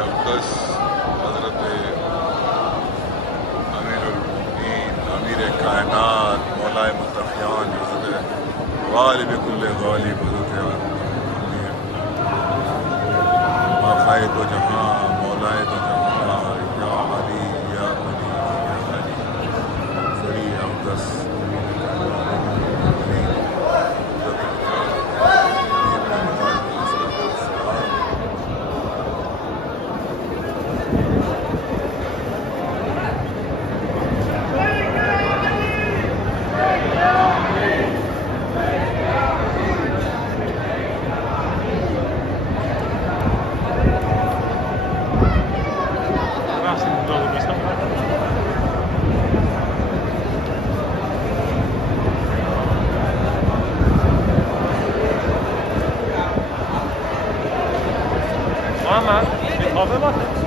अक़दस हज़रत अमीरुल-मोमिनीन अमीर कायनात मौलाए मुत्तक़ियान हज़रत गालिब कुल्ले गालिब हज़रत आक़ाए दो जहां मौलाए दो जहां या अली या अली या अली बड़ी अक़दस محمد خوابه باشه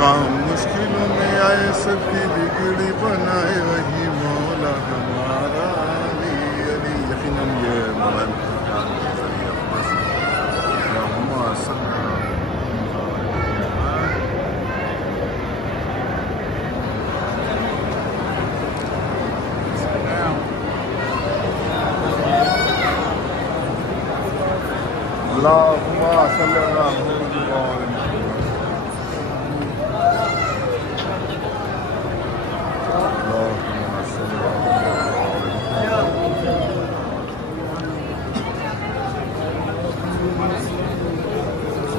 काम मुश्किलों में आए सबकी बिगड़ी बनाए वही मौला हमारा अली अली यकीनन ये मौला मुत्तक़ियान के ज़रिए अल्लाहुम्मा सल्ली अला मुहम्मद व आले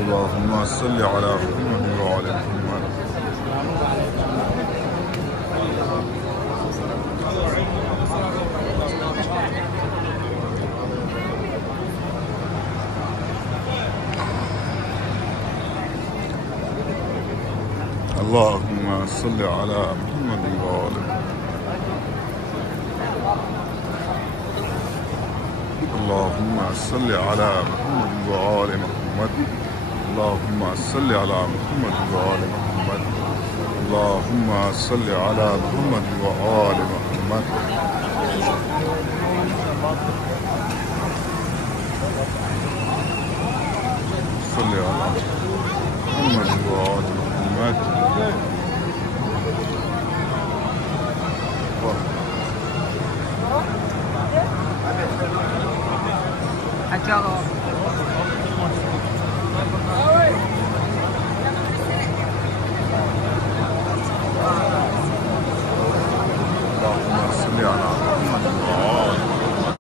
اللهم صل على محمد وعلى محمد اللهم صل على محمد وعلى اللهم صل على محمد وعلى محمد اللهم صل على محمد وآل محمد اللهم صل على محمد وآل محمد صل على محمد وآل محمد اللهم صل على